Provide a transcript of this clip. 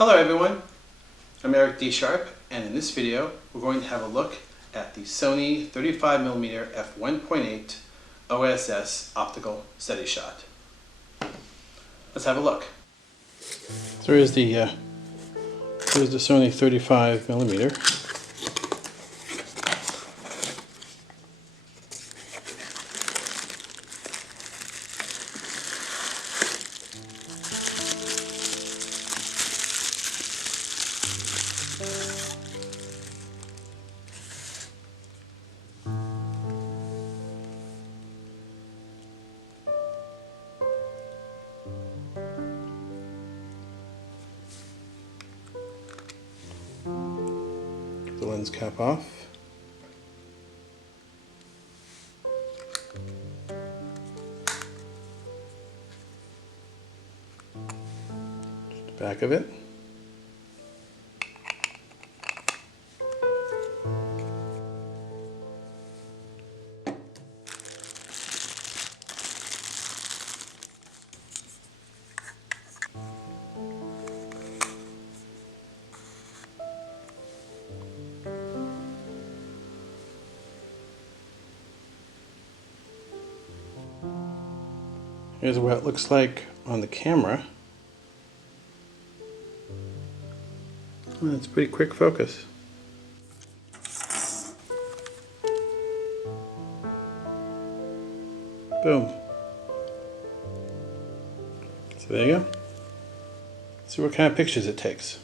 Hello everyone, I'm Eric D. Sharp, and in this video we're going to have a look at the Sony 35mm f1.8 OSS optical steady shot. Let's have a look. So here's the Sony 35mm. The lens cap off. Just the back of it. Here's what it looks like on the camera. Well, it's pretty quick focus. Boom. So there you go. See what kind of pictures it takes.